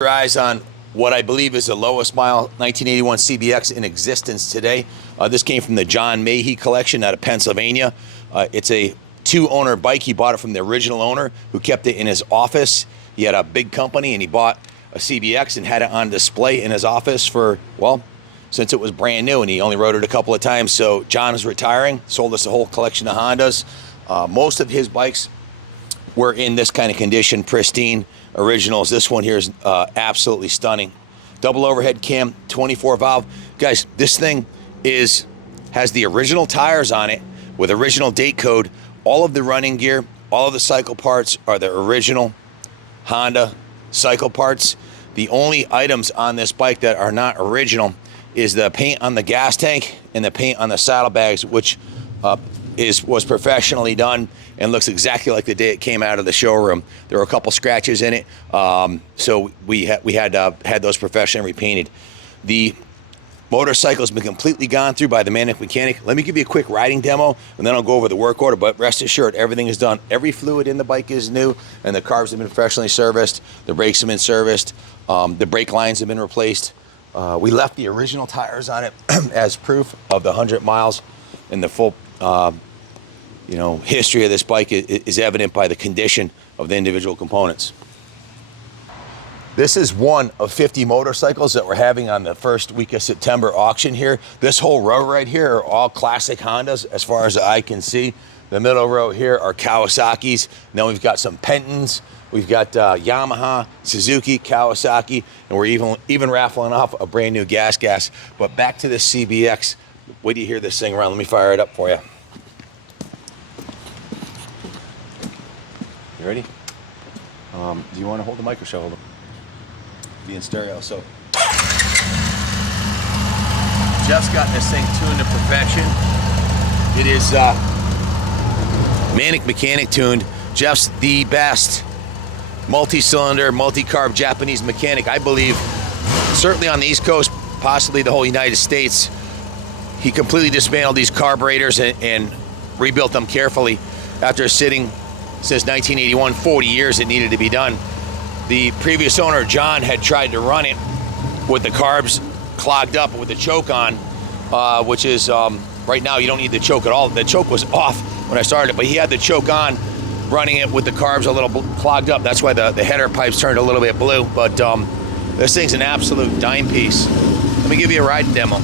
Your eyes on what I believe is the lowest mile 1981 CBX in existence today. This came from the John Mahee collection out of Pennsylvania. It's a two-owner bike. He bought it from the original owner who kept it in his office. He had a big company and he bought a CBX and had it on display in his office for, well, since it was brand new, and he only rode it a couple of times. So John is retiring, sold us a whole collection of Hondas. Most of his bikes were in this kind of condition, pristine originals. This one here is absolutely stunning. Double overhead cam, 24 valve. Guys, this thing has the original tires on it with original date code. All of the running gear, all of the cycle parts are the original Honda cycle parts. The only items on this bike that are not original is the paint on the gas tank and the paint on the saddlebags, which was professionally done and looks exactly like the day it came out of the showroom. There were a couple scratches in it, so we had those professionally repainted. The motorcycle has been completely gone through by the mechanic. Let me give you a quick riding demo, and then I'll go over the work order, but rest assured, everything is done. Every fluid in the bike is new, and the carbs have been professionally serviced. The brakes have been serviced. The brake lines have been replaced. We left the original tires on it as proof of the 100 miles, and the full history of this bike is evident by the condition of the individual components. This is one of 50 motorcycles that we're having on the first week of September auction here. This whole row right here are all classic Hondas as far as the eye can see. The middle row here are Kawasaki's. Then we've got some Pentons. We've got Yamaha, Suzuki, Kawasaki, and we're even raffling off a brand new gas. But back to this CBX. Wait till you hear this thing around. Let me fire it up for you. You ready? Do you want to hold the mic or shall I hold it? Be in stereo, so. Jeff's got this thing tuned to perfection. It is mechanic tuned. Jeff's the best multi-cylinder, multi-carb Japanese mechanic, I believe, certainly on the East Coast, possibly the whole United States. He completely dismantled these carburetors and rebuilt them carefully after sitting since 1981, 40 years it needed to be done. The previous owner, John, had tried to run it with the carbs clogged up with the choke on, which is, right now you don't need the choke at all. The choke was off when I started, but he had the choke on, running it with the carbs a little clogged up. That's why the header pipes turned a little bit blue, but this thing's an absolute dime piece. Let me give you a riding demo.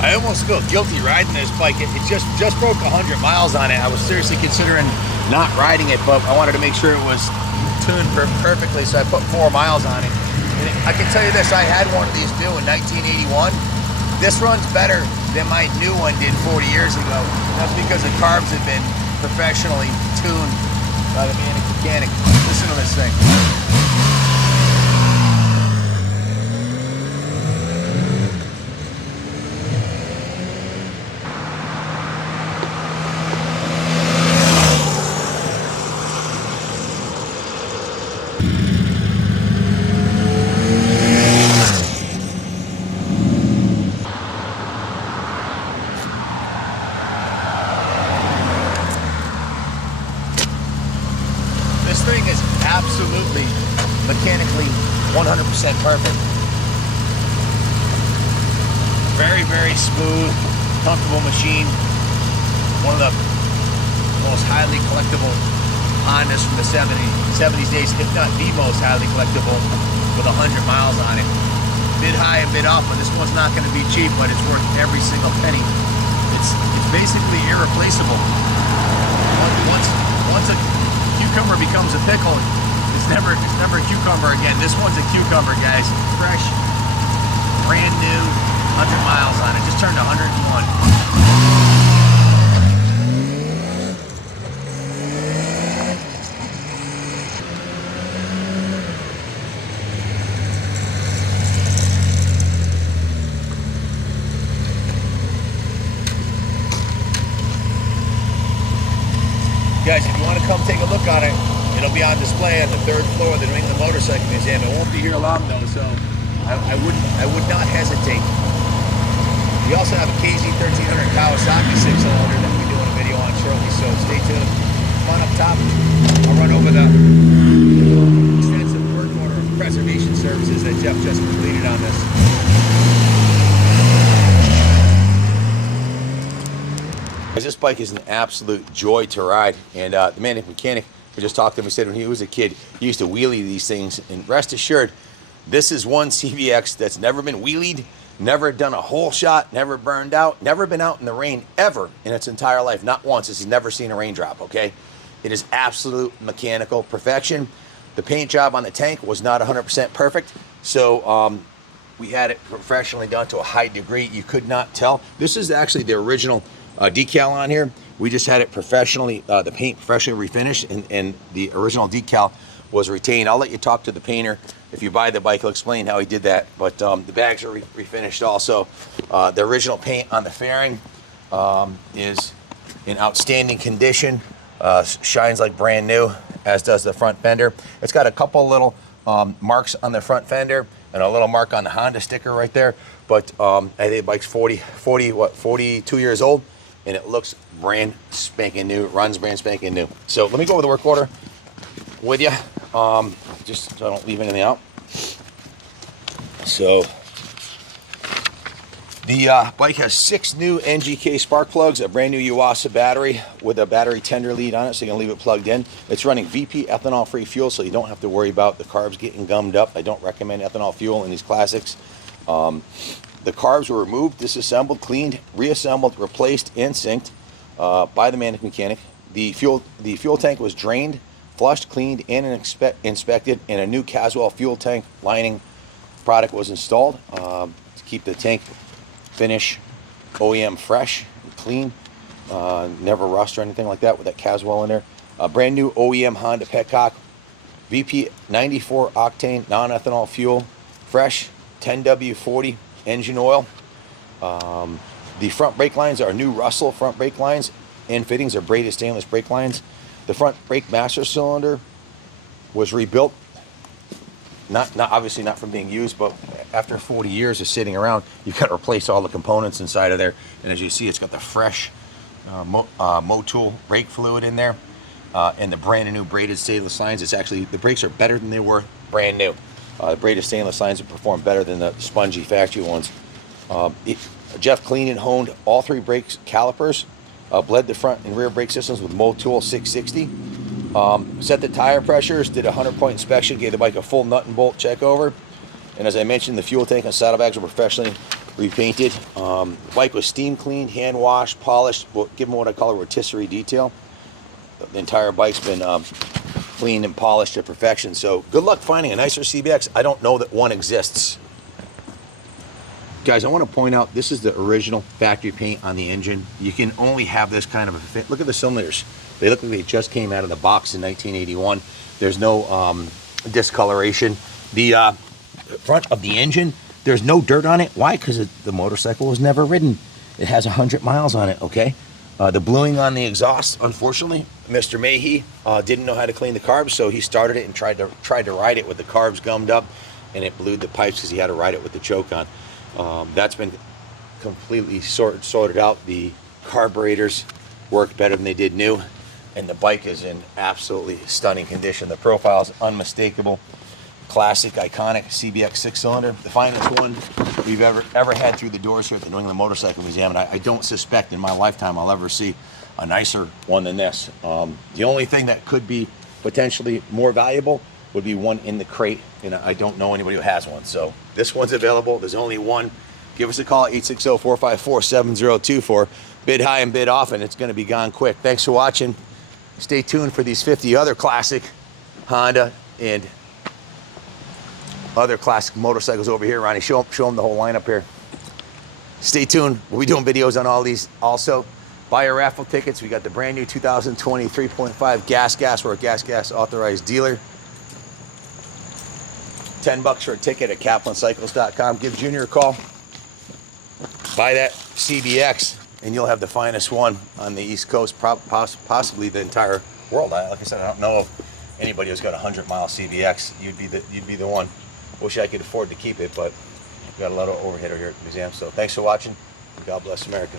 I almost feel guilty riding this bike. It just broke 100 miles on it. I was seriously considering not riding it, but I wanted to make sure it was tuned perfectly, so I put 4 miles on it. And I can tell you this, I had one of these new in 1981. This runs better than my new one did 40 years ago. That's because the carbs have been professionally tuned by the mechanic. Listen to this thing. This thing is absolutely mechanically 100% perfect. Very, very smooth, comfortable machine. One of the most highly collectible Hondas from the 70s days, if not the most highly collectible, with 100 miles on it. Bid high and bid off, but this one's not going to be cheap, but it's worth every single penny. It's basically irreplaceable. Once a cucumber becomes a pickle, it's never a cucumber again. This one's a cucumber, guys. Fresh, brand new, 100 miles on it. Just turned 101. Guys, if you want to come take a look on it, it'll be on display on the 3rd floor of the New England Motorcycle Museum. It won't be here long though, so I would not hesitate. We also have a KZ1300 Kawasaki 600 that we'll be doing a video on shortly, so stay tuned. Come on up top. I'll run over the extensive work order of preservation services that Jeff just completed on this. This bike is an absolute joy to ride, and the mechanic we just talked to him, he said when he was a kid he used to wheelie these things, and rest assured this is one CBX that's never been wheelied, never done a whole shot, never burned out, never been out in the rain ever in its entire life, not once. He's never seen a raindrop. Okay, it is absolute mechanical perfection. The paint job on the tank was not 100% perfect, so we had it professionally done to a high degree. You could not tell. This is actually the original decal on here. We just had it professionally, the paint professionally refinished, and the original decal was retained. I'll let you talk to the painter. If you buy the bike, he'll explain how he did that. But the bags are refinished also. The original paint on the fairing is in outstanding condition. Shines like brand new, as does the front fender. It's got a couple little marks on the front fender and a little mark on the Honda sticker right there. But I think the bike's 42 years old, and it looks brand spanking new. It runs brand spanking new. So let me go over the work order with you, just so I don't leave anything out. So the bike has 6 new NGK spark plugs, a brand new Yuasa battery with a battery tender lead on it, so you can leave it plugged in. It's running VP ethanol-free fuel, so you don't have to worry about the carbs getting gummed up. I don't recommend ethanol fuel in these classics. The carbs were removed, disassembled, cleaned, reassembled, replaced, and synced by the mechanic. The fuel tank was drained, flushed, cleaned, and inspected, and a new Caswell fuel tank lining product was installed to keep the tank finish OEM fresh and clean, never rust or anything like that with that Caswell in there. Brand new OEM Honda Petcock, VP 94 octane non-ethanol fuel, fresh 10W40 engine oil. The front brake lines are new Russell front brake lines, and fittings are braided stainless brake lines. The front brake master cylinder was rebuilt, not obviously not from being used, but after 40 years of sitting around, you've got to replace all the components inside of there. And as you see, it's got the fresh Motul brake fluid in there, and the brand new braided stainless lines. It's actually, the brakes are better than they were brand new. The braided stainless lines have performed better than the spongy factory ones. Jeff cleaned and honed all 3 brakes calipers, bled the front and rear brake systems with Motul 660. Set the tire pressures, did a 100-point inspection, gave the bike a full nut and bolt check over. And as I mentioned, the fuel tank and saddlebags were professionally repainted. The bike was steam cleaned, hand washed, polished, given what I call a rotisserie detail. The entire bike's been cleaned and polished to perfection. So good luck finding a nicer CBX. I don't know that one exists. Guys, I want to point out, this is the original factory paint on the engine. You can only have this kind of a fit. Look at the cylinders. They look like they just came out of the box in 1981. There's no discoloration. The front of the engine, there's no dirt on it. Why? Because the motorcycle was never ridden. It has 100 miles on it, okay? The bluing on the exhaust, unfortunately, Mr. Mayhe didn't know how to clean the carbs, so he started it and tried to ride it with the carbs gummed up, and it blued the pipes because he had to ride it with the choke on. That's been completely sorted out. The carburetors work better than they did new, and the bike is in absolutely stunning condition. The profile is unmistakable. Classic, iconic CBX 6-cylinder, the finest one we've ever had through the doors here at the New England Motorcycle Museum, and I don't suspect in my lifetime I'll ever see a nicer one than this. The only thing that could be potentially more valuable would be one in the crate, and I don't know anybody who has one. So this one's available. There's only one. Give us a call at 860-454-7024. Bid high and bid often. It's going to be gone quick. Thanks for watching. Stay tuned for these 50 other classic Honda and other classic motorcycles over here. Ronnie, show them the whole lineup here. Stay tuned. We'll be doing videos on all these also. Buy your raffle tickets. We got the brand new 2020 3.5 Gas. We're a Gas authorized dealer. $10 for a ticket at kaplancycles.com. Give Junior a call. Buy that CBX. and you'll have the finest one on the East Coast, possibly the entire world. Like I said, I don't know of anybody who's got a 100-mile CBX. You'd be the one. Wish I could afford to keep it, but we've got a lot of overhead here at the museum. So thanks for watching. God bless America.